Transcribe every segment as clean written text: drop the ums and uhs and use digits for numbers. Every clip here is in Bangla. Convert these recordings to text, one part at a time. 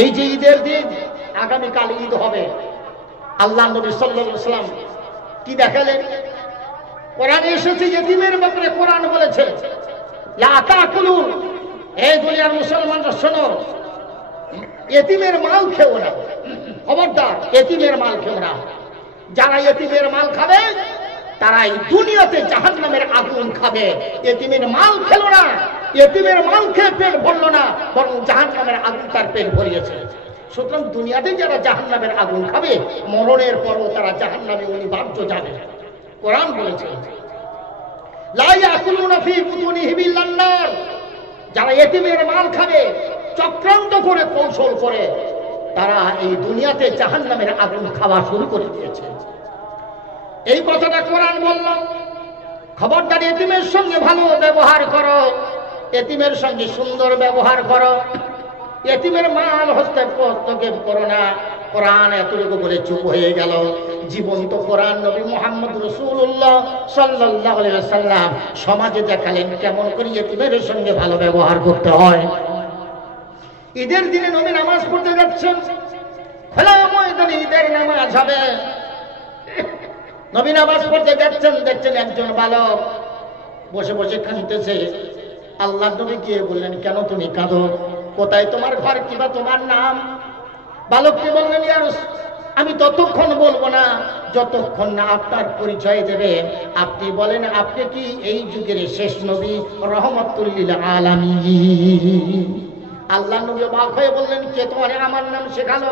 এই যে ঈদের দিন, আগামীকাল ঈদ হবে, আল্লাহ নবী সাল্লাল্লাহু আলাইহি ওয়াসাল্লাম কি দেখালেন? কোরআনে এসেছে ইতিমের ব্যাপারে কোরআন বলেছে লা তাকুলু, এই দুনিয়ার মুসলমানরা শোনো, ইতিমের মাল খেও না, খবরদার ইতিমের মাল খেও না। যারা ইতিমের মাল খাবে তারা এই দুনিয়াতে জাহান্নামের আগুন খাবে। ইতিমের মাল খেলো না, ইতিমের মাল খেয়ে পেট ভরলো না, বরং জাহান্নামের আগুন তার পেট ভরিয়েছে। সুতরাং দুনিয়াতে যারা জাহান্নামের আগুন খাবে, মরণের পরও তারা জাহান্নামে অনিবার্য যাবে। কোরআন বলেছে লা ইয়াকুলুনা ফি বুতুনিহিম ইল্লান নার, যারা ইতিমের মাল খাবে চক্রান্ত করে, কৌশল করে, তারা এই দুনিয়াতে জাহান্নামের আগুন খাওয়া শুরু করে দিয়েছে। এই কথাটা কোরআন বলল। খবরদার ইতিমের সঙ্গে ভালো ব্যবহার করো, ইতিমের সঙ্গে সুন্দর ব্যবহার করো, ইতিমের মাল হস্তক্ষেপ করো না। কোরআন এতটুকু বলে চুপ হয়ে গেল। জীবন্ত কোরআন নবী মুহাম্মদ রাসূলুল্লাহ সাল্লাল্লাহু আলাইহি ওয়াসাল্লাম সমাজে দেখালেন কেমন করে ইতিমের সঙ্গে ভালো ব্যবহার করতে হয়। ঈদের দিনে নবী নামাজ পড়তে যাচ্ছেন, খোলা ময়দানে ঈদের নামাজ হবে। নবী নামাজ পড়তে যাচ্ছেন, দেখছেন একজন বালক বসে বসে কাঁদতেছে। আল্লাহ নবী গিয়ে বললেন, কেন তুমি কাঁদো? কোথায় তোমার ঘর, কিবা তোমার নাম? বালককে বললেন, ইয়া রাসূল, আমি ততক্ষণ বলবো না যতক্ষণ না আপনার পরিচয় দেবেন। আপনি বলেন, আপনি কি এই যুগের শেষ নবী রহমাতুল লিল আলামিন? আল্লাহ নবী অবাক হয়ে বললেন, কে তোমার আমার নাম শেখালো?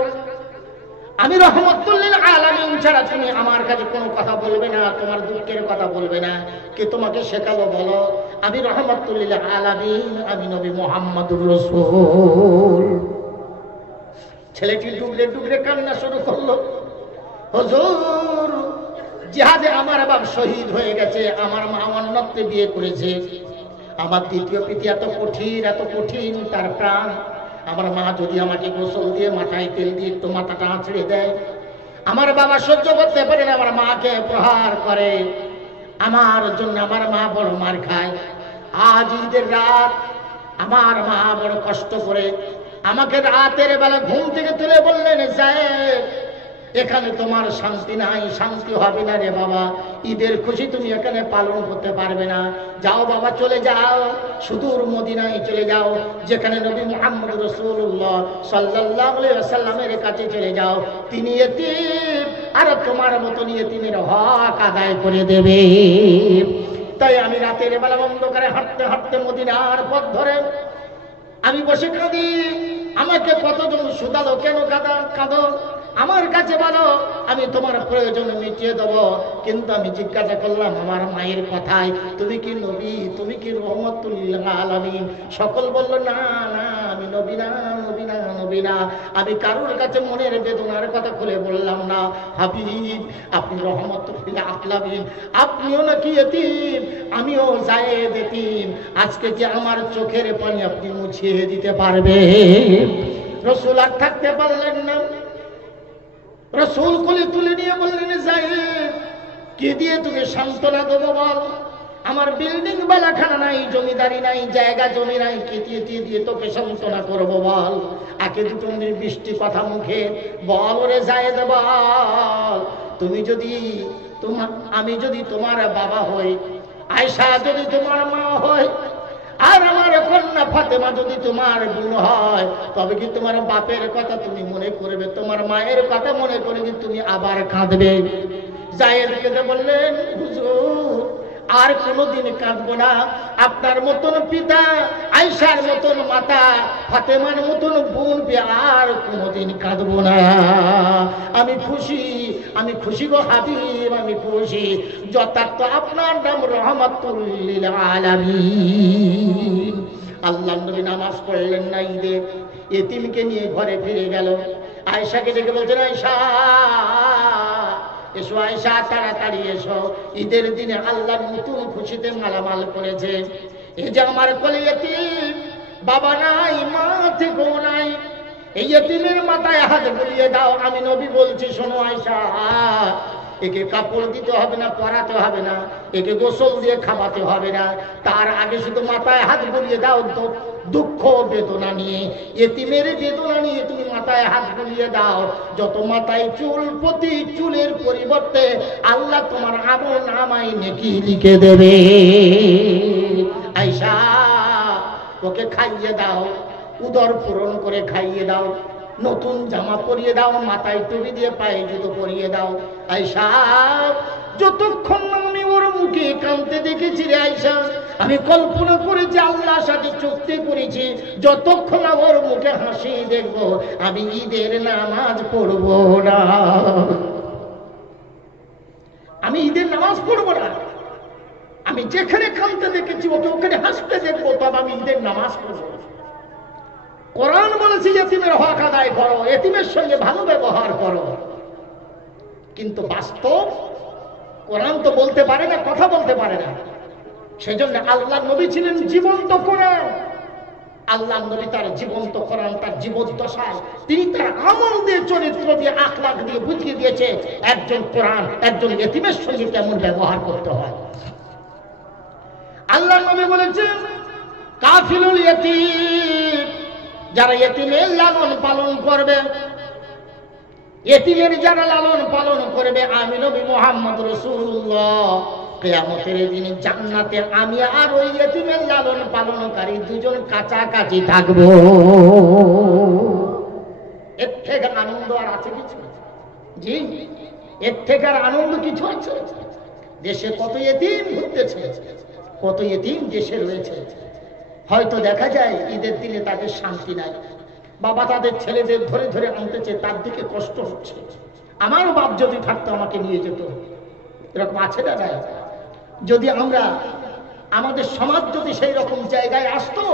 আমি রহমাতুল লিল আলামিন ছাড়া তুমি আমার কাছে কোনো কথা বলবে না, তোমার দুঃখের কথা বলবে না। কে তোমাকে শেখালো বলো? আমি রহমাতুল লিল আলামিন, আমি নবী মুহাম্মদুর রাসূল। ছেলেটি ডুবলে ডুবলে কান্না শুরু করলো, হুজুর, জিহাদে আমার বাপ শহীদ হয়ে গেছে, আমার মা অন্যত্রে বিয়ে করেছে, আমার দ্বিতীয় পিতা এত কঠিন তার প্রাণ। আমার মা যদি আমাকে গোসল দিয়ে মাথায় তেল দিয়ে একটু মাথাটা আঁচড়ে দেয়, আমার বাবা সহ্য করতে পারে না, আমার মাকে প্রহার করে, আমার জন্য আমার মা বড় মার খায়। আজ ঈদের রাত আমার মা বড় কষ্ট করে আমাকে রাতের বেলা ঘুম থেকে তুলে বললেন, সাহেব, এখানে তোমার শান্তি নাই, শান্তি হবে না রে বাবা, ঈদের খুশি তুমি এখানে পালন করতে পারবে না। যাও বাবা, চলে যাও, সুদূর মদিনায় চলে যাও, যেখানে নবী মুহাম্মদ রাসূলুল্লাহ সাল্লাল্লাহু আলাইহি ওয়াসাল্লামের কাছে চলে যাও। তিনি ইতিম, আর তোমার মতন ইতিমের হক আদায় করে দেবে। তাই আমি রাতের বেলা অন্ধকারে হাঁটতে হাঁটতে মদিনার পথ ধরে আমি বসে কাঁদি। আমাকে কতজন শুধালো, কেন কাঁদো? আমার কাছে বলো, আমি তোমার প্রয়োজন মিটিয়ে দেবো। কিন্তু আমি জিজ্ঞাসা করলাম আমার মায়ের কথায়, তুমি কি নবী, তুমি কি রহমাতুল লিল আলামিন? সকল বলল, না না, আমি নবী না, নবী না, নবী না। আমি কারোর কাছে মনের বেদনার কথা খুলে বললাম না। হাবিব, আপনি রহমাতুল লিল আলামিন, আপনিও নাকি ইতিম, আমিও যায়েদ ইতিম। আজকে যে আমার চোখের পানি আপনি মুছিয়ে দিতে পারবেন? রাসূল আর থাকতে পারলেন না। রাসূল কোলে তুলে নিয়ে বললেন, যায়েদ, কি দিয়ে তুমি সান্ত্বনা দেবো বল? আমার বিল্ডিং বালাখানা নাই, জমিদারি নাই, জায়গা জমি নাই, কি দিয়ে তোকে সান্ত্বনা করবো বল? একে দুটো বৃষ্টি কথা মুখে বল, ওরে যায়েদ বল, তুমি যদি আমি যদি তোমার বাবা হই, আয়েশা যদি তোমার মা হয়, আর আমার কন্যা ফাতেমা যদি তোমার বোন হয়, তবে কি তোমার বাপের কথা তুমি মনে করবে, তোমার মায়ের কথা মনে করে কি তুমি আবার কাঁদবে? যায়েদ কেঁদে বললেন, হুজুর, আর কোনোদিন কাঁদবো না। আপনার মতন পিতা, আয়েশার মতন মাতা, ফাতেমার মতন বোন পেয়ে আর কোনোদিন কাঁদবো না। আমি খুশি গো হাবিব, আমি খুশি। যথার্থ আপনার নাম রহমাতুল লিল আলামিন। আল্লাহ নবী নামাজ পড়লেন না ঈদে, এতিমকে নিয়ে ঘরে ফিরে গেল। আয়েশাকে ডেকে বলছেন, আয়েশা এসো, আয়েশা তাড়াতাড়ি এসো, ঈদের দিনে আল্লাহ নতুন খুশিতে মালামাল করেছে। এই যে আমার কোলে এতিম, বাবা নাই, মা থেকেও নাই, এই এতিমের মাথায় হাত বুলিয়ে দাও। আমি নবী বলছি, শোনো আয়েশা, একে কাপড় দিতে হবে না, পরাতে হবে না, একে গোসল দিয়ে খাওয়াতে হবে না, তার আগে শুধু মাথায় হাত বুলিয়ে দাও। দুঃখ বেদনা নিয়ে, এতিমের বেদনা নিয়ে তুমি মাথায় হাত বুলিয়ে দাও, যত মাথায় চুল, প্রতি চুলের পরিবর্তে আল্লাহ তোমার আমল নামায় নেকি লিখে দেবে। আয়েশা ওকে খাইয়ে দাও, উদর পূরণ করে খাইয়ে দাও, নতুন জামা পরিয়ে দাও, মাথায় টুপি দিয়ে পায়ে জুতো পরিয়ে দাও। আয়েশা যতক্ষণ আমি ওর মুখে কাঁদতে দেখেছি রে আয়েশা, আমি কল্পনা করেছি আল্লাহর সাথে চুক্তি করেছি, যতক্ষণ ওর মুখে হাসি দেখবো আমি ঈদের নামাজ পড়বো না, আমি ঈদের নামাজ পড়বো না। আমি যেখানে কাঁদতে দেখেছি ওকে ওখানে হাসতে দেখবো, তবে আমি ঈদের নামাজ পড়বো। কোরআন বলেছে ইতিমের হক আদায় করো, ইতিমের সঙ্গে ভালো ব্যবহার করো, কিন্তু বাস্তব কোরআন তো বলতে পারে না, কথা বলতে পারে না। সেজন্য আল্লাহ নবী ছিলেন জীবন্ত কোরআন। আল্লাহ নবী তার জীবন্ত কোরআন, তার জীবদ্দশায় তিনি তার আমল দিয়ে, চরিত্র দিয়ে, আখলাক দিয়ে বুঝিয়ে দিয়েছে একজন কোরআন একজন ইতিমের সঙ্গে কেমন ব্যবহার করতে হয়। আল্লাহ নবী বলেছেন কাফিলুল ইতিম, যারা ইতিমের লালন পালন করবে, ইতিমের যারা লালন পালন করবে, আমি নবী মুহাম্মদ রাসূলুল্লাহ কিয়ামতের দিন জান্নাতে আমি আর ওই ইতিমের লালন পালনকারী দুজন কাছাকাছি থাকবো। এর থেকে আনন্দ আর আছে কিছু? জি, এর থেকে আর আনন্দ কিছু আছে? দেশে কত ইতিম ঘুরতেছে, কত ইতিম দেশে রয়েছে। হয়তো দেখা যায় ঈদের দিনে তাদের শান্তি নাই, বাবা তাদের ছেলেদের ধরে ধরে আনতেছে, তার দিকে কষ্ট হচ্ছে, আমারও বাপ যদি থাকতো আমাকে নিয়ে যেত। এরকম আছে না? নাই? যদি আমরা, আমাদের সমাজ যদি সেই রকম জায়গায় আসতো,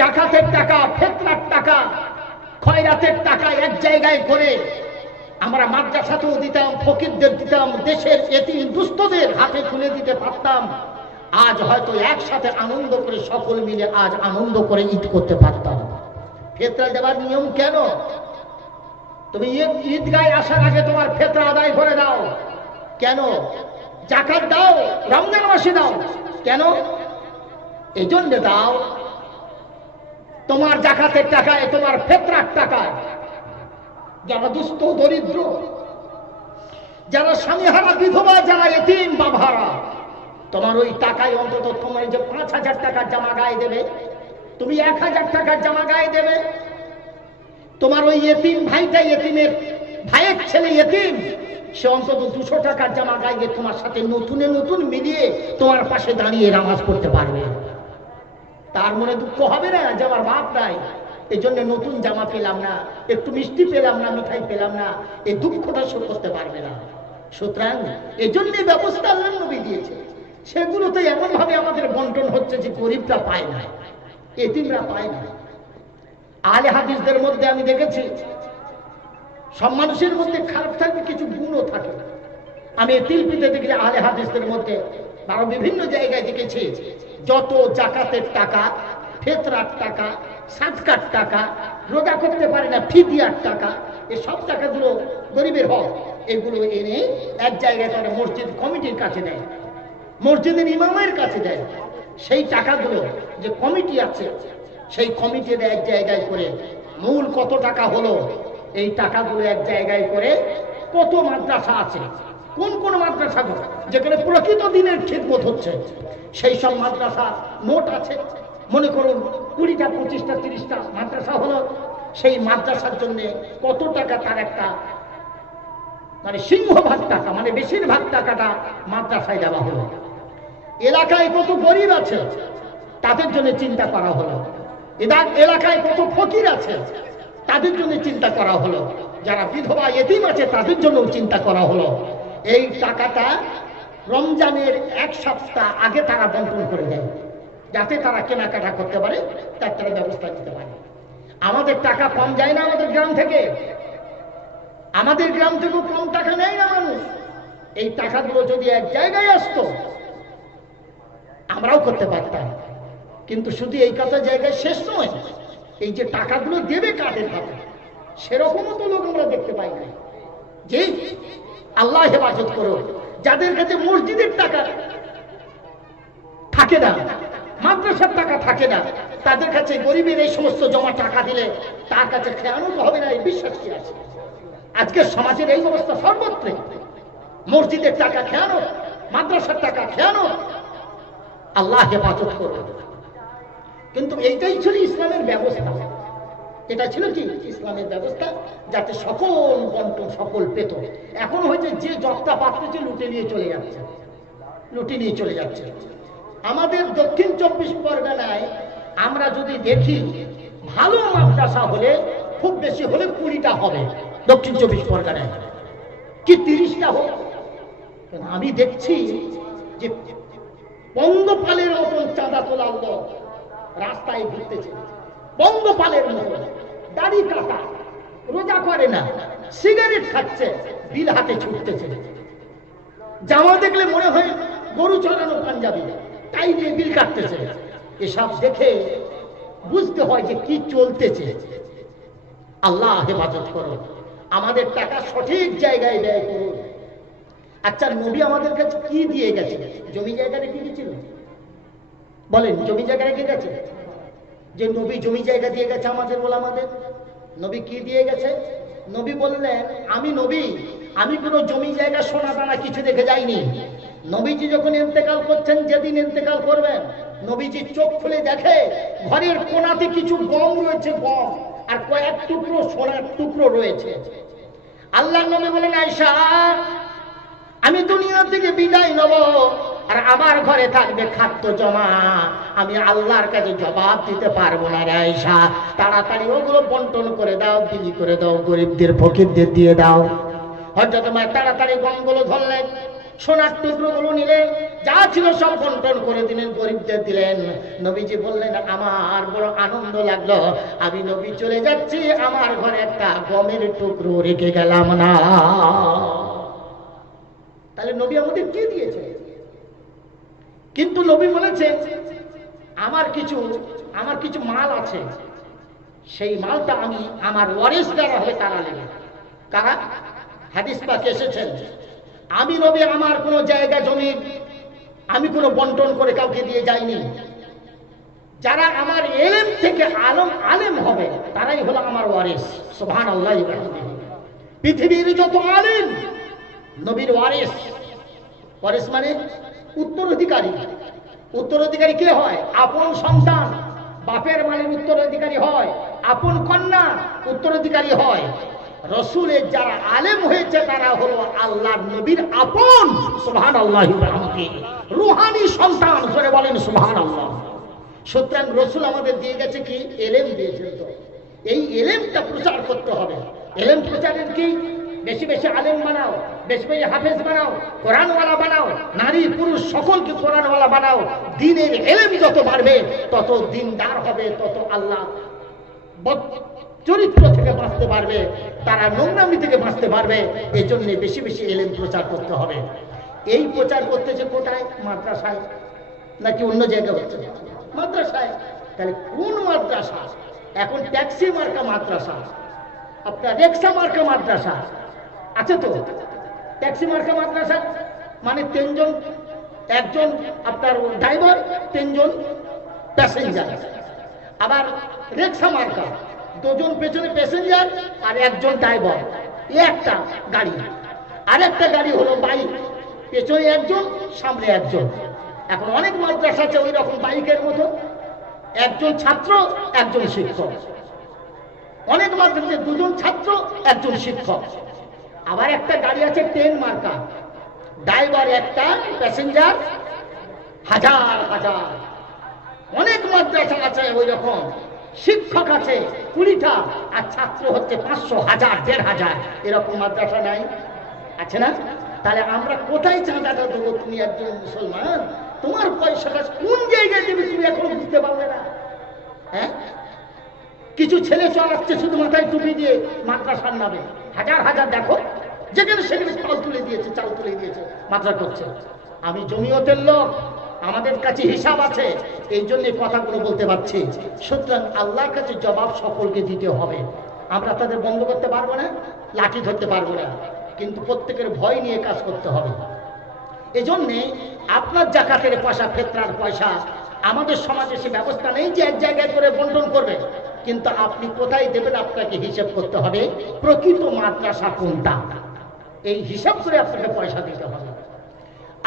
জাকাতের টাকা, ফিতরার টাকা, খয়রাতের টাকা এক জায়গায় করে আমরা মাদ্রাসাতেও দিতাম, ফকিরদের দিতাম, দেশের এতিম দুস্থদের হাতে তুলে দিতে পারতাম, আজ হয়তো একসাথে আনন্দ করে সকল মিলে আজ আনন্দ করে ঈদ করতে পারতাম। ফিতরা দেওয়ার নিয়ম কেন? তুমি ঈদগায় আসার আগে তোমার ফিতরা আদায় করে দাও। কেন? জাকাত দাও, রমজান মাসে দাও। কেন? এই জন্য দাও, তোমার জাকাতের টাকায়, তোমার ফিতরার টাকায় যারা দুস্থ দরিদ্র, যারা স্বামীহারা বিধবা, যারা এতিম বাবারা, তোমার ওই টাকায় অন্তত তোমার যে ৫,০০০ টাকার জামা গায়ে দেবে, তুমি ১,০০০ টাকার জামা গায়ে দেবে, তোমার ওই এতিম ভাইটা, এতিমের ভাইয়ের ছেলে এতিম, সে অন্তত ২০০ টাকার জামা গায়ে তোমার সাথে নতুনে নতুন মিলিয়ে তোমার পাশে দাঁড়িয়ে নামাজ পড়তে পারবে। তার মনে দুঃখ হবে না যে আমার বাপ নাই, এই জন্য নতুন জামা পেলাম না, একটু মিষ্টি পেলাম না, মিঠাই পেলাম না, এই দুঃখটা শোধ করতে পারবে না। সুতরাং এই জন্য ব্যবস্থা আল্লাহ নবী দিয়েছে। সেগুলো তো এমন ভাবে আমাদের বন্টন হচ্ছে যে গরিবরা পায় না, এতিমরা পায় না। আহলে হাদিসদের মধ্যে আমি দেখেছি সব মানুষের মধ্যে খারাপ থাকবে, কিছু গুণও থাকে। আমি তিলপিতে দেখেছি আহলে হাদিসদের মধ্যে, আরো বিভিন্ন জায়গায় দেখেছি, যত জাকাতের টাকা, ফিতরার টাকা, সাদকার টাকা, রোজা করতে পারে না ফিদিয়ার টাকা, এই সব টাকাগুলো গরিবের হক, এগুলো এনে এক জায়গায় করে মসজিদ কমিটির কাছে দেয়, মসজিদের ইমামের কাছে দেয়। সেই টাকাগুলো যে কমিটি আছে, সেই কমিটির এক জায়গায় করে মূল কত টাকা হলো, এই টাকাগুলো এক জায়গায় করে, কত মাদ্রাসা আছে, কোন কোন মাদ্রাসাগুলো যেখানে প্রকৃত দিনের খিদমত হচ্ছে, সেই সব মাদ্রাসা নোট আছে। মনে করুন ২০টা, ২৫টা, ৩০টা মাদ্রাসা হলো, সেই মাদ্রাসার জন্য কত টাকা, তার একটা মানে সিংহভাগ টাকা, মানে বেশিরভাগ টাকাটা মাদ্রাসায় দেওয়া হলো। এলাকায় কত গরিব আছে তাদের জন্য চিন্তা করা হলো, এলাকায় কত ফকির আছে তাদের জন্য চিন্তা করা হলো, যারা বিধবা এতিম আছে তাদের জন্য চিন্তা করা হলো। এই টাকাটা রমজানের ১ সপ্তাহ আগে তারা বন্টন করে দেয়, যাতে তারা কেনাকাটা করতে পারে, তার তারা ব্যবস্থা নিতে পারে। আমাদের টাকা কম যায় না আমাদের গ্রাম থেকে, আমাদের গ্রাম থেকেও কম টাকা নেয় না মানুষ। এই টাকাগুলো যদি এক জায়গায় আসতো আমরাও করতে পারতাম, কিন্তু শুধু এই কথা জায়গায় শেষ নয়, এই যে টাকাগুলো দেবে কাদের হাতে, সেরকমও তো লোক আমরা দেখতে পাই না। যে আল্লাহ হেফাজত করো, যাদের কাছে মসজিদের টাকা থাকে না, মাদ্রাসার টাকা থাকে না, তাদের কাছে গরিবের এই সমস্ত জমা টাকা দিলে তার কাছে খেয়ানত হবে না, এই বিশ্বাস কি আছে? আজকের সমাজের এই অবস্থা সর্বত্র। মসজিদের টাকা খেয়ানত, মাদ্রাসার টাকা খেয়ানত। আল্লাহ হেফাজত করবে। কিন্তু এইটাই ছিল ইসলামের ব্যবস্থা। এটা ছিল কি ইসলামের ব্যবস্থা, যাতে সকল বন্টন সকল পেত। এখন হয়েছে যে যতটা পাচ্ছে লুটে নিয়ে চলে যাচ্ছে, লুটে নিয়ে চলে যাচ্ছে। আমাদের দক্ষিণ 24 পরগনায় আমরা যদি দেখি, ভালো মাদ্রাসা হলে খুব বেশি হলে 20টা হবে দক্ষিণ 24 পরগনায়, কি 30টা হোক। আমি দেখছি যে পঙ্গপালের মতন চাঁদা তোলার লোক রাস্তায় ঘুরতেছে, পঙ্গপালের মতন, দাড়ি কাটা, রোজা করে না, সিগারেট খাচ্ছে, বিল হাতে ছুটতেছে। জামা দেখলে মনে হয় গরু চড়ানো পাঞ্জাবি, তাই দিয়ে বিল কাটতেছে। এসব দেখে বুঝতে হয় যে কি চলতেছে। আল্লাহ হেফাজত করো, আমাদের টাকা সঠিক জায়গায় ব্যয় করুন। আচ্ছা, নবী আমাদের কাছে কি দিয়ে গেছে? জমি জায়গা রেখে গেছিল? বলেন, জমি জায়গা রেখে গেছে? যে নবী জমি জায়গা দিয়ে গেছে আমাদের, বলে আমাদের নবী কি দিয়ে গেছে? নবী বললেন, আমি নবী, আমি কোনো জমি জায়গা সোনা দানা কিছু দেখে যাইনি। নবীজি যখন ইন্তেকাল করছেন, যেদিন ইন্তেকাল করবেন, নবীজি চোখ খুলে দেখে ঘরের কোণাতে কিছু গম রয়েছে, গম, আর কয়েক টুকরো সোনার টুকরো রয়েছে। আল্লাহ নবী বলেন, আয়েশা, আমি দুনিয়া থেকে বিদায় নেব, আর আমার ঘরে থাকবে খাদ্য জমা, আমি আল্লাহর কাছে জবাব দিতে পারবো না রে আয়েশা, তাড়াতাড়ি ওগুলো বন্টন করে দাও, বিলি করে দাও, গরিবদের ফকিরদের দিয়ে দাও। হযরত মা তাড়াতাড়ি গমগুলো ধরলেন, সোনার টুকরোগুলো নিলেন, যা ছিল সব বন্টন করে দিলেন, গরিবদের দিলেন। নবীজি বললেন, আমার বড় আনন্দ লাগলো, আমি নবী চলে যাচ্ছি, আমার ঘরে একটা গমের টুকরো রেখে গেলাম না। তাহলে নবী আমাদের কি দিয়েছে? কিন্তু নবী বলেছে, আমার কিছু মাল আছে, সেই মালটা আমি আমার ওয়ারিস যারা হবে তারা নেবে। কারা? হাদিস পাকে এসেছেন, আমি নবী আমার কোনো জায়গা জমি আমি কোনো বন্টন করে কাউকে দিয়ে যাইনি। যারা আমার ইলম থেকে আলেম হবে তারাই হলো আমার ওয়ারিস। সুবহানাল্লাহ। পৃথিবীর যত আলেম নবীর ওয়ারিস। ওয়ারিস মানে উত্তরাধিকারী। উত্তরাধিকারী কে হয়? আপন সন্তান বাপের মালের উত্তরাধিকারী হয়, আপন কন্যা উত্তরাধিকারী হয়। রসুলের যারা আলেম হয়েছে তারা হলো আল্লাহ নবীর আপন। সুবহানাল্লাহ। রুহানি সন্তান, জোরে বলেন সুবহানাল্লাহ। সুতরাং রসুল আমাদের দিয়ে গেছে কি? এলেম দিয়েছেন। তো এই এলেমটা প্রচার করতে হবে। এলেম প্রচারের কি? বেশি বেশি আলেম বানাও, বেশি বেশি হাফেজ বানাও, কোরআনওয়ালা বানাও, নারী পুরুষ সকলকে কোরআনওয়ালা বানাও। দ্বীনের এলেম যত বাড়বে তত দ্বীনদার হবে, তত আল্লাহ চরিত্র থেকে বাঁচতে পারবে, তারা নোংরামি থেকে বাঁচতে পারবে। এই জন্য বেশি বেশি এলেম প্রচার করতে হবে। এই প্রচার করতেছে কোথায়? মাদ্রাসায় নাকি অন্য জায়গায় হচ্ছে? মাদ্রাসায়। তাহলে কোন মাদ্রাসা? এখন ট্যাক্সি মার্কা মাদ্রাসা, আপনার রিক্সা মার্কা মাদ্রাসা আছে তো। ট্যাক্সি মার্কা মাদ্রাসা মানে 3 জন, একজন আপনার ড্রাইভার, 3 জন প্যাসেঞ্জার। আবার রিক্সা মার্কা 2 জন পেছনে প্যাসেঞ্জার আর 1 জন ড্রাইভার, একটা গাড়ি। আরেকটা গাড়ি হলো বাইক, পেছনে 1 জন, সামনে 1 জন। এখন অনেক মাদ্রাসা আছে ওই রকম বাইকের মতো, 1 জন ছাত্র 1 জন শিক্ষক। অনেক মাদ্রাসায় 2 জন ছাত্র 1 জন শিক্ষক। আবার একটা গাড়ি আছে ট্রেন মার্কা, ড্রাইভার একটা, প্যাসেঞ্জার হাজার হাজার। অনেক মাদ্রাসা আছে ওই রকম, শিক্ষক আছে 20টা আর ছাত্র হচ্ছে 500, 1000, 1500। এরকম মাদ্রাসা নাই? আছে না? তাহলে আমরা কোথায় চাঁদাটা দেবো? তুমি একজন মুসলমান, তোমার পয়সাটা কোন জায়গায় দেবে তুমি এখনো বুঝতে পারবে না। হ্যাঁ, কিছু ছেলে চলাচ্ছে শুধু মাথায় টুপি দিয়ে মাদ্রাসার নামে, হাজার হাজার দেখো যেখানে সেখানে চাল তুলে দিয়েছে, চাল তুলে দিয়েছে, মাদ্রাসা করছে। আমি জমিয়তের লোক, আমাদের কাছে হিসাব আছে, এই জন্য কথাগুলো বলতে পারছি। সুতরাং আল্লাহর কাছে জবাব সকলকে দিতে হবে। আমরা তাদের বন্ধ করতে পারবো না, লাঠি ধরতে পারবো না, কিন্তু প্রত্যেকের ভয় নিয়ে কাজ করতে হবে। এজন্যে আপনার জাকাতের পয়সা, ফিতরার পয়সা আমাদের সমাজে সে ব্যবস্থা নেই যে এক জায়গায় করে বন্টন করবে, কিন্তু আপনি কোথায় দেবেন আপনাকে হিসেব করতে হবে, প্রকৃত মাদ্রাসা কোনটা এই হিসাব করে আপনাকে পয়সা দিতে হবে।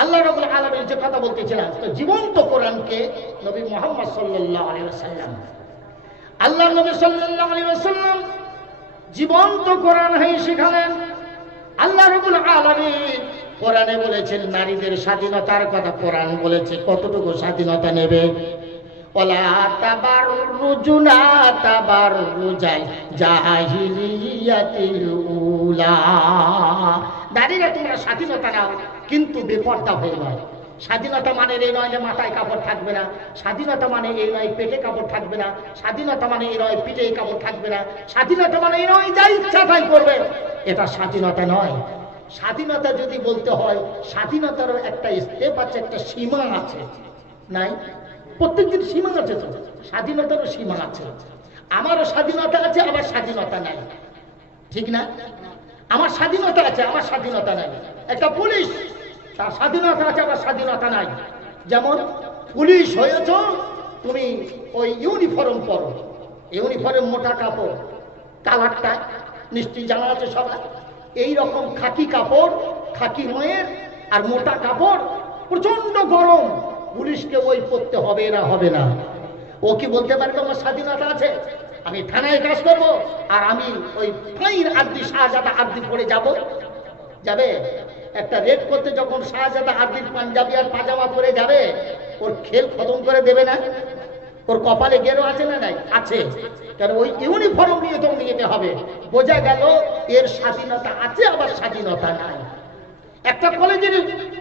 আল্লাহ রাব্বুল আলামিন যে কথা বলতেছিলেন, তো জীবন্ত কোরআনকে নবী মুহাম্মদ সাল্লাল্লাহু আলাইহি ওয়াসাল্লাম, আল্লাহ নবী সাল্লাল্লাহু আলাইহি ওয়াসাল্লাম জীবন্ত কোরআন হয়ে শিখালেন। আল্লাহ রাব্বুল আলামিন কোরআনে বলেছেন নারীদের স্বাধীনতার কথা, কোরআন বলেছে কতটুকু স্বাধীনতা নেবে, ওয়ালা তাবাররুজুনা তাবাররুজাল জাহিলিয়াতিল উলা, নারীরা তোমরা স্বাধীনতা নাও কিন্তু বেপরদা হয়ে নয়। স্বাধীনতা মানে এই নয় যে মাথায় কাপড় থাকবে না, স্বাধীনতা মানে এই নয় পেটে কাপড় থাকবে না, স্বাধীনতা মানে এই নয় পিঠে কাপড় থাকবে না, স্বাধীনতা মানে এই নয় যা ইচ্ছা তাই করবে, এটা স্বাধীনতা নয়। স্বাধীনতা যদি বলতে হয়, স্বাধীনতারও একটা স্টেপ আছে, একটা সীমা আছে, নাই? প্রত্যেকদিন সীমা আছে, তো স্বাধীনতারও সীমা আছে। আমারও স্বাধীনতা আছে, আবার স্বাধীনতা নাই, ঠিক না? আমার স্বাধীনতা আছে, আমার স্বাধীনতা নাই। একটা পুলিশ, তার স্বাধীনতা আছে, আবার স্বাধীনতা নাই। যেমন পুলিশ হয়েছ তুমি, ওই ইউনিফর্ম পরো, ইউনিফর্ম মোটা কাপড়, কালারটা নিশ্চয়ই জানা আছে সবাই। এইরকম খাকি কাপড়, খাকি রঙের আর মোটা কাপড়, প্রচন্ড গরম, পুলিশকে ওই পরতে হবে না, হবে না? ও কি বলতে পারবে আমার স্বাধীনতা আছে? আমি থানায় কাজ করবো আর আমি ওই ফাইন আর্দি শাহজাদা আর্দি পরে যাব? যাবে? একটা রেড করতে যখন শাহজাদা আর্দির পাঞ্জাবি আর পাজামা পরে যাবে, ওর খেল খতম করে দেবে না? ওর কপালে গেরো আছে না নাই? আছে। কারণ ওই ইউনিফর্ম নিয়ে তো নিতে হবে। বোঝা গেল এর স্বাধীনতা আছে, আবার স্বাধীনতা নাই। একটা কলেজের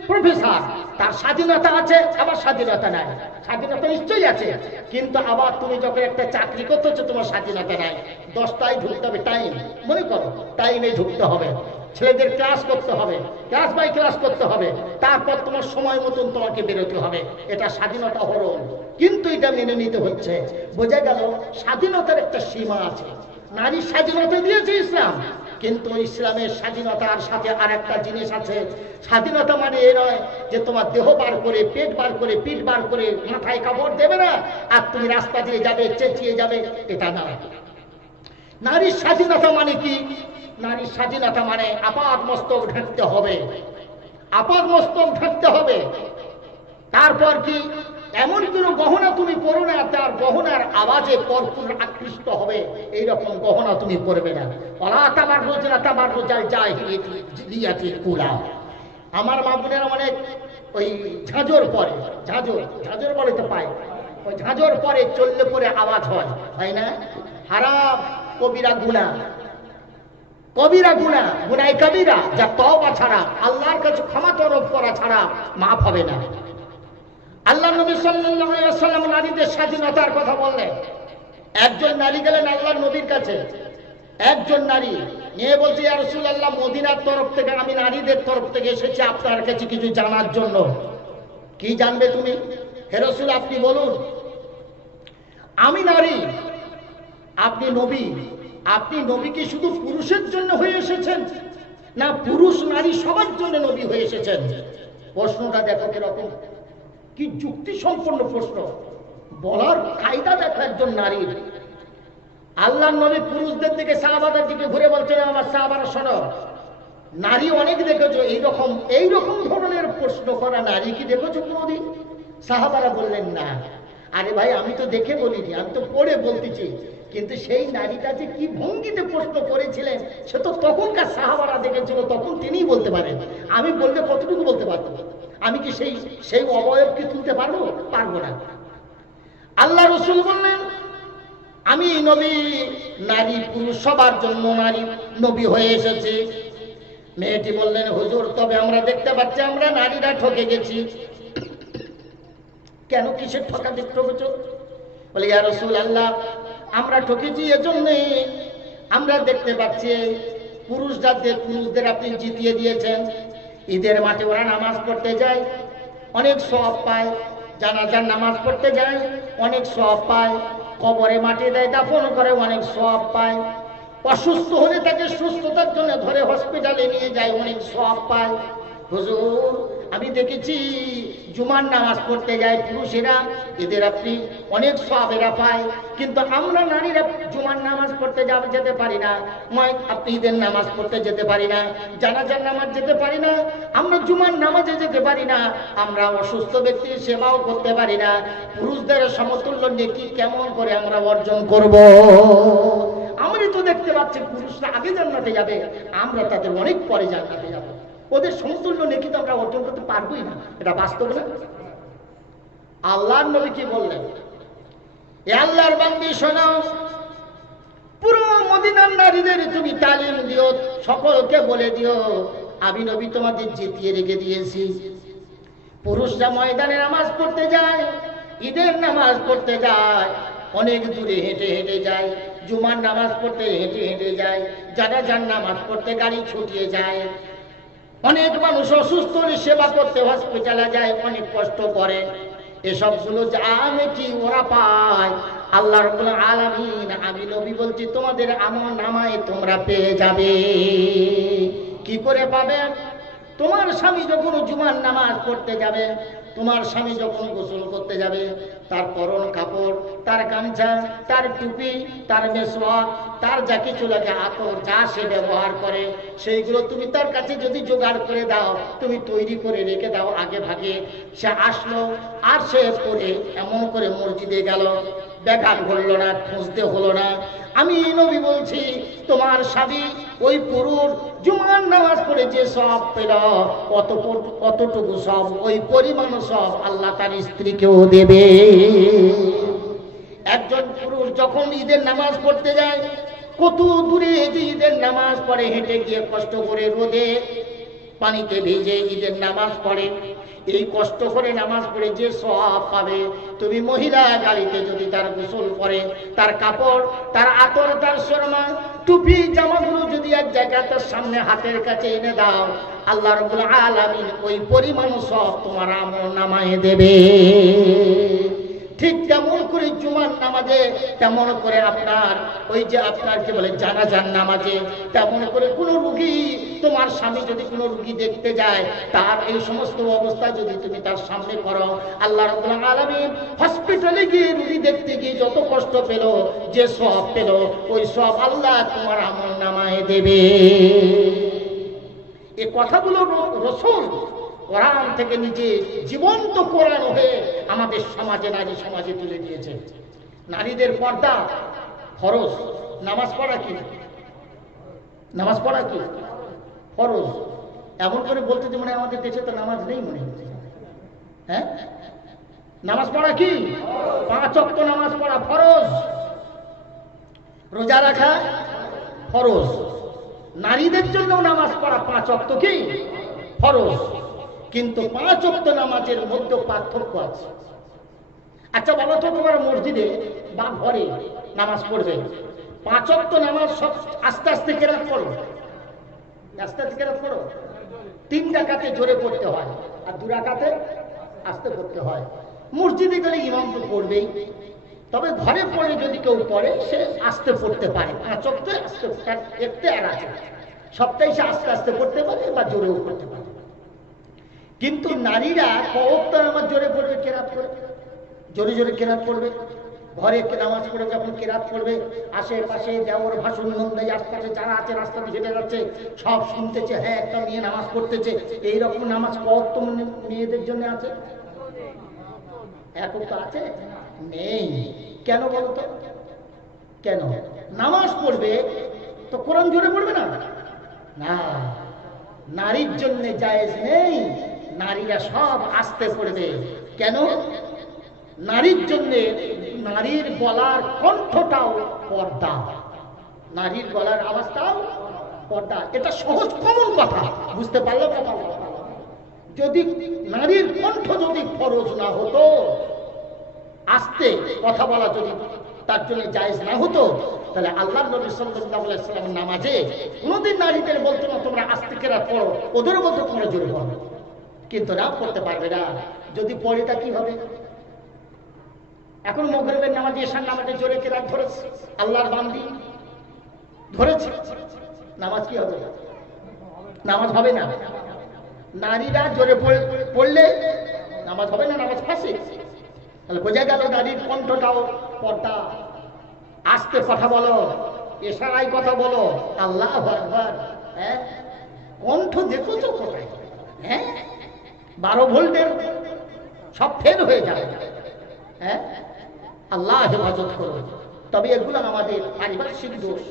প্রফেসর, তার স্বাধীনতা আছে, আবার স্বাধীনতা নাই। স্বাধীনতা নিশ্চয়ই আছে, কিন্তু আবার তুমি যখন একটা চাকরি করতে হচ্ছে তোমার স্বাধীনতা নাই। 10টায় ঢুকতে হবে, টাইম মনে করো, টাইমে ঢুকতে হবে। ছেলেদের ক্লাস করতে হবে, ক্লাস বাই ক্লাস করতে হবে, তারপর তোমার সময় মতন তোমাকে বেরোতে হবে। এটা স্বাধীনতা হরণ, কিন্তু এটা মেনে নিতে হচ্ছে। বোঝা গেল স্বাধীনতার একটা সীমা আছে। নারীর স্বাধীনতা দিয়েছে ইসলাম, কিন্তু ইসলামের স্বাধীনতার সাথে আর একটা জিনিস আছে। স্বাধীনতা মানে এ নয় যে তোমার দেহ বার করে, পেট বার করে, পিঠ বার করে, মাথায় কাপড় দেবে না আর তুমি রাস্তা দিয়ে যাবে, চেঁচিয়ে যাবে, এটা না। নারীর স্বাধীনতা মানে কি? নারীর স্বাধীনতা মানে আপাদ মস্তক ঢাকতে হবে, আপাদ মস্তক ঢাকতে হবে। তারপর কি? এমন কোন গহনা তুমি পরো না তার গহনার আওয়াজে পরপুর আকৃষ্ট হবে, এইরকম গহনা তুমি পরবে না। ওলা তাবাররুজ না তাবাররুজাল জাহিলিয়াতিল উলা। আমার মা বোনেরা অনেক ওই ঝাঁঝর পরে, ঝাঁঝর পরে তো পায়, ওই ঝাঁঝর পরে চললে পরে আওয়াজ হয়, তাই না? হারাম, কবিরা গুনাহ, কবিরা গুনাহ, গুনাহে কবিরা, যা তওবা ছাড়া, আল্লাহর কাছে ক্ষমা তলব করা ছাড়া মাফ হবে না। আল্লাহ নবী সাল্লাল্লাহু আলাইহি ওয়াসাল্লাম নারীদের স্বাধীনতার কথা বললেন। একজন নারী গেলেন আল্লাহর নবীর কাছে, একজন নারী নিয়ে বলছে, ইয়া রাসূলুল্লাহ, মদিনার তরফ থেকে, আমি নারীদের তরফ থেকে এসেছি আপনার কাছে কিছু জানার জন্য। কি জানবে তুমি? হে রাসূল, আপনি বলুন। আমি নারী, আপনি নবী। আপনি নবী কি শুধু পুরুষের জন্য হয়ে এসেছেন, না পুরুষ নারী সবার জন্য নবী হয়ে এসেছেন? প্রশ্নটা দেখো কিরকম, কি যুক্তি সম্পন্ন প্রশ্ন, বলার কায়দা দেখো একজন নারীর। আল্লাহর নবী পুরুষদের দিকে, সাহাবাদের দিকে ঘুরে বলছেন, আমার সাহাবারা শোনো, নারী অনেক দেখেছো, এইরকম ধরনের প্রশ্ন করা নারী কি দেখেছো কোনোদিন? সাহাবারা বললেন না। আরে ভাই, আমি তো দেখে বলিনি, আমি তো পড়ে বলতেছি, কিন্তু সেই নারীটা যে কি ভঙ্গিতে প্রশ্ন করেছিলেন সে তো তখনকার সাহাবারা দেখেছিল, তখন তিনিই বলতে পারেন। আমি বললে কতটুকু বলতে পারবো? আমি কি সেই অবয়বকে তুলতে পারবো? পারবো না। আল্লাহ রাসূল বললেন, আমি নবী, নারী পুরুষ সবার জন্য নারী নবী হয়ে এসেছি। মেয়েটি বললেন, হুজুর, তবে আমরা দেখতে পাচ্ছি আমরা নারীরা ঠকে গেছি। কেন, কিসের ঠকা দেখতে হচ্ছে? বলে, ইয়া রাসূলুল্লাহ, আমরা ঠকেছি এজন্যই, আমরা দেখতে পাচ্ছি পুরুষদের আপনি জিতিয়ে দিয়েছেন। ঈদের মাঠে ওরা নামাজ পড়তে যায়, অনেক সওয়াব পায়। জানাজার নামাজ পড়তে যায়, অনেক সওয়াব পায়। কবরে মাটি দেয়, দাফন করে, অনেক সওয়াব পায়। অসুস্থ হলে তাকে সুস্থতার জন্য ধরে হসপিটালে নিয়ে যায়, অনেক সওয়াব পায়। হুজুর, আমি দেখেছি জুমার নামাজ পড়তে যায় পুরুষেরা, এদের আপনি অনেক সওয়াবেরা পায়, কিন্তু আমরা নারীরা জুমার নামাজ পড়তে যেতে পারি না, আপনি ঈদের নামাজ পড়তে যেতে পারি না, জানাজার নামাজ যেতে পারি না, আমরা জুমার নামাজে যেতে পারি না, আমরা অসুস্থ ব্যক্তির সেবাও করতে পারি না। পুরুষদের সমতুল্য নেকি কেমন করে আমরা অর্জন করব? আমরা তো দেখতে পাচ্ছি পুরুষরা আগে জান্নাতে যাবে, আমরা তাদের অনেক পরে জান্নাতে যাব। ওদের সমতুল্য নেকি তো আমরা অর্জন করতে পারবোই না, এটা বাস্তব না? আল্লাহর নবী কি বললেন? এ আল্লাহর বান্দী শোনাও, পুরো মদিনার নারীদের তুমি তালিম দিও, সকলকে বলে দিও আমি নবী তোমাদের জিতিয়ে রেখে দিয়েছি। পুরুষরা ময়দানে নামাজ পড়তে যায়, ঈদের নামাজ পড়তে যায়, অনেক দূরে হেঁটে হেঁটে যায়, জুমার নামাজ পড়তে হেঁটে হেঁটে যায়, জানাজার নামাজ পড়তে গাড়ি ছুটিয়ে যায়, অনেক মানুষ অসুস্থ হলে সেবা করতে হসপিটালে যায়, অনেক কষ্ট করে। এসবগুলো যা কি ওরা পায়, আল্লাহ রাব্বুল আলামিন আমি নবী বলছি তোমাদের আমল নামায় তোমরা পেয়ে যাবে। কি করে পাবে? তোমার স্বামী যখন জুমার নামাজ পড়তে যাবে, তোমার স্বামী যখন গোসল করতে যাবে, তার পরন কাপড়, তার গামছা, তার টুপি, তার মেসওয়াক, তার যা কিছু লাগে আতর যা সে ব্যবহার করে, সেইগুলো তুমি তার কাছে যদি জোগাড় করে দাও, তুমি তৈরি করে রেখে দাও আগে ভাগে, সে আসলো আর সে পরে এমন করে মসজিদে গেল, ব্যাঘাত ঘটলো না, খুঁজতে হলো না। আমি নবী বলছি তোমার স্বামী ওই পুরুষ জুমার নামাজ পড়ে যে সব পেল, অতটুকু সব, ওই পরিমাণ সব আল্লাহ তার স্ত্রীকেও দেবে। একজন পুরুষ যখন ঈদের নামাজ পড়তে যায়, কত দূরে যে ঈদের নামাজ পড়ে, হেঁটে গিয়ে কষ্ট করে রোদে পানিতে ভিজে ঈদের নামাজ পড়ে, এই কষ্ট করে নামাজ পড়ে যে সওয়াব পাবে, তুমি মহিলা গাড়িতে যদি তার গোসল করে, তার কাপড়, তার আতর, তার শর্মা, টুপি, জামাগুলো যদি এক জায়গায় তার সামনে হাতের কাছে এনে দাও, আল্লাহ রাব্বুল আলামিন ওই পরিমাণ সওয়াব তোমার আমল নামায় দেবে। ঠিক তেমন করে জুমার নামাজে, তেমন করে আপনার ওই যে আপনার কি বলে জানাজার নামাজে, তেমন করে কোন রোগী, তোমার স্বামী যদি কোনো রোগী দেখতে যায়, তার এই সমস্ত অবস্থা যদি তুমি তার সামনে করো, আল্লাহ রাব্বুল আলামিন হসপিটালে গিয়ে রোগী দেখতে গিয়ে যত কষ্ট পেল, যে সওয়াব পেল, ওই সওয়াব আল্লাহ তোমার আমল নামায় দেবে। এই কথাগুলো রাসূল কোরআন থেকে নিজে জীবন্ত কোরআন হয়ে আমাদের সমাজে, নারী সমাজে তুলে দিয়েছে। নারীদের পর্দা ফরজ, নামাজ পড়া কি? নামাজ পড়া কি ফরজ? এমন করে বলতে যে মনে হয় আমাদের দেশে তো নামাজ নেই মনে হচ্ছে। হ্যাঁ, নামাজ পড়া কি? 5 ওয়াক্ত নামাজ পড়া ফরজ। রোজা রাখা ফরজ। নারীদের জন্য নামাজ পড়া 5 ওয়াক্ত কি ফরজ, কিন্তু 5 ওয়াক্ত নামাজের মধ্যে পার্থক্য আছে। আচ্ছা বলো তো, তোমার মসজিদে বা ঘরে নামাজ পড়বে, 5 ওয়াক্ত নামাজ সব আস্তে আস্তে কেরাত পড়ো, আস্তে আস্তে কেরাত পড়ো, 3 রাকাতে জোরে পড়তে হয় আর 2 রাকাতে আস্তে পড়তে হয়। মসজিদে গেলে ইমাম তো পড়বেই, তবে ঘরে পড়ে যদি কেউ পড়ে সে আস্তে পড়তে পারে। 5 ওয়াক্তে আস্তে, একটু আর আছে, সবটাই সে আস্তে আস্তে পড়তে পারে বা জোরেও পড়তে পারে। কিন্তু নারীরা কওয়াক্ত নামাজ জোরে পড়বে, কেরাত করে জোরে জোরে কেরাত পড়বে। ঘরে নামাজ পড়ে যখন কেরাত পড়বে, আশেপাশে দেওর ভাষণ নন্দাই আশপাশে যারা আছে রাস্তাতে হেঁটে যাচ্ছে সব শুনতেছে, হ্যাঁ একটা মেয়ে নামাজ পড়তেছে। এইরকম নামাজ কওয়াক্ত মেয়েদের জন্য আছে? এখন তো আছে নেই। কেন বলতো? কেন? নামাজ পড়বে তো কোরআন জোরে পড়বে না? না, নারীর জন্য জায়েজ নেই, নারীরা সব আস্তে পড়বে। কেন? নারীর জন্য নারীর গলার কণ্ঠটাও পর্দা, নারীর গলার আওয়াজটাও পর্দা। এটা সহজ কমন কথা, বুঝতে পারলো কথা? যদি নারীর কণ্ঠ যদি ফরজ না হতো, আস্তে কথা বলা যদি তার জন্য জায়েজ না হতো, তাহলে আল্লাহ নবী সাল্লাল্লাহু আলাইহি ওয়াসাল্লাম নামাজে কোনদিন নারীদের বলতো না তোমরা আস্তে কেরাত পড়ো, ওদেরও বলতো তোমরা জোরে পড়ো। কিন্তু না, পড়তে পারবে না। যদি পড়ে তা কি হবে? এখন মাগরিবের নামাজে, এশার নামাজে জোরে কেরাত ধরেছে, আল্লাহর বান্দি ধরেছে, নামাজ কি হবে? নামাজ হবে না। নারীরা জোরে পড়লে নামাজ হবে না, নামাজ ফাঁসে। তাহলে বোঝা গেল নারীর কণ্ঠটাও পর্দা। আস্তে কথা বলো, ইশারায় কথা বলো, আল্লাহু আকবার। হ্যাঁ, কণ্ঠ দেখেছো কোথায়? হ্যাঁ, 12 ভোল্টের সব ফেল হয়ে যাবে। হ্যাঁ, আল্লাহ হেফাজত করো। তবে এগুলো আমাদের পারিপার্শ্বিক দোষ,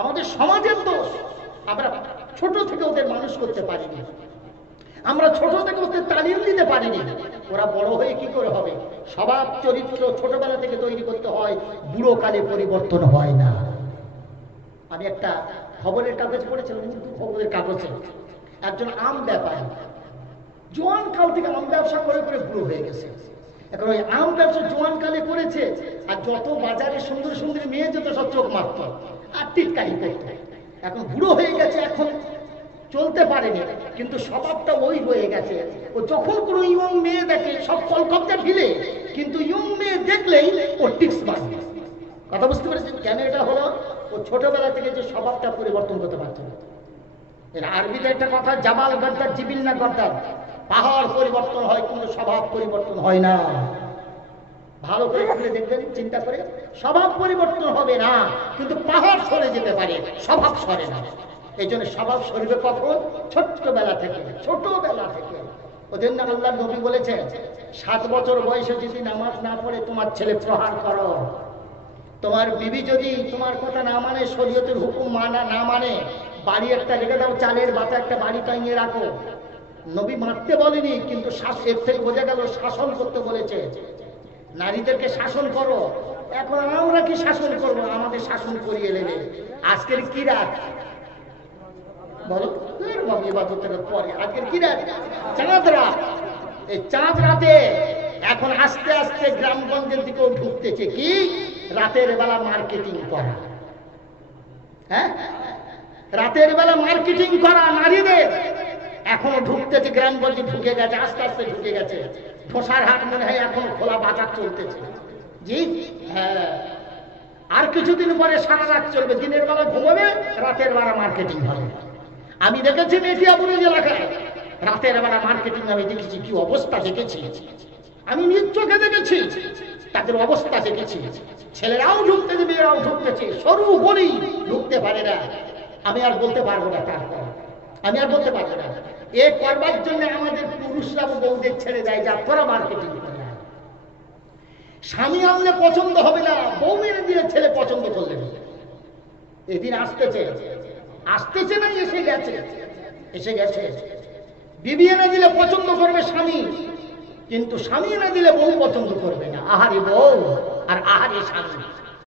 আমাদের সমাজের দোষ। আমরা ছোট থেকে ওদের মানুষ করতে পারিনি, আমরা ছোট থেকে ওদের তালিম দিতে পারিনি। ওরা বড় হয়ে কি করে হবে? স্বভাব চরিত্র ছোটবেলা থেকে তৈরি করতে হয়, বুড়ো কালে পরিবর্তন হয় না। আমি একটা খবরের কাগজ পড়েছিলাম, উর্দু খবরের কাগজে একজন আম ব্যাপারী জোয়ান কাল থেকে আম ব্যবসা করে করে বুড়ো হয়ে গেছে। এখন ওই আম ব্যবসা জোয়ান কালে করেছে, আর যত বাজারে সুন্দর সুন্দর মেয়ে যেত সব চোখ মারত আর টিটকারি করত। এখন বুড়ো হয়ে গেছে, এখন চলতে পারেনি, কিন্তু স্বভাবটা ওই হয়ে গেছে। ও যখন কোনো ইয়ং মেয়ে দেখে সব কলকবজা ঢিলে, কিন্তু ইয়ং মেয়ে দেখলেই ও টিক্স মারবে। কথা বুঝতে পেরেছেন কেন এটা হলো? ও ছোটবেলা থেকে যে স্বভাবটা পরিবর্তন করতে পারছে না। এর আরবিতে একটা কথা, জাবাল গদ্দার জিবিল না গদ্দার, পাহাড় পরিবর্তন হয় কিন্তু স্বভাব পরিবর্তন হয় না। ভালো করে খুলে দেখবেন, চিন্তা করে, স্বভাব পরিবর্তন হবে না কিন্তু পাহাড় সরে যেতে পারে, স্বভাব সরে না। এই জন্য স্বভাব সরবে কখন? ছোট্টবেলা থেকে, ছোটবেলা থেকে। ওই জন্য আল্লাহ নবী বলেছেন, 7 বছর বয়সে যদি নামাজ না পড়ে তোমার ছেলে প্রহার করো। তোমার বিবি যদি তোমার কথা না মানে, শরীয়তের হুকুম না মানে, বাড়ি একটা রেখে দাও, চালের বাতা একটা বাড়ি টাঙিয়ে রাখো। নবী মারতে বলেনি, কিন্তু এর থেকে বোঝা গেল শাসন করতে বলেছে। নারীদেরকে শাসন করো। এখন আমরা কি শাসন করবো? আমাদের শাসন করিয়ে নেবে। আজকের কি রাত বলো? পরে আজকের কি রাত? চাঁদ রাত। এই চাঁদ রাতে এখন আস্তে আস্তে গ্রামগঞ্জের দিকেও ঢুকতেছে কি রাতের বেলা মার্কেটিং করা। হ্যাঁ, রাতের বেলা মার্কেটিং করা নারীদের এখনো ঢুকতেছে, গ্রামগঞ্জে ঢুকে গেছে, আস্তে আস্তে ঢুকে গেছে। ঠোসার হাট মনে হয় এখন খোলা বাজার চলতেছে। জি হ্যাঁ, আর কিছুদিন পরে সারা রাত চলবে। দিনের বেলা ঘুমাবে, রাতের বেলা মার্কেটিং হবে। আমি দেখেছি মেটিয়াপুর এলাকায় রাতের বেলা মার্কেটিং, আমি দেখেছি কি অবস্থা দেখেছি, আমি নিজ চোখে দেখেছি তাদের অবস্থা দেখেছি। ছেলেরাও ঢুকতেছে, মেয়েরাও ঢুকতেছে, সরু বলি ঢুকতে পারে না। আমি আর বলতে পারবো না, তারপর আমি আর বলতে পারবো না। এ করবার জন্য আমাদের পুরুষরা বউদের ছেড়ে দেয়, যা তোরা মার্কেটিং করে। স্বামী আনলে পছন্দ হবে না, বউ মেরে দিয়ে ছেলে পছন্দ করলে। এদিন আসতেছে, আসতেছে না, এসে গেছে, এসে গেছে। বিবি এনে দিলে পছন্দ করবে স্বামী, কিন্তু স্বামী এনে দিলে বউ পছন্দ করবে না। আহারে বউ আর আহারে স্বামী।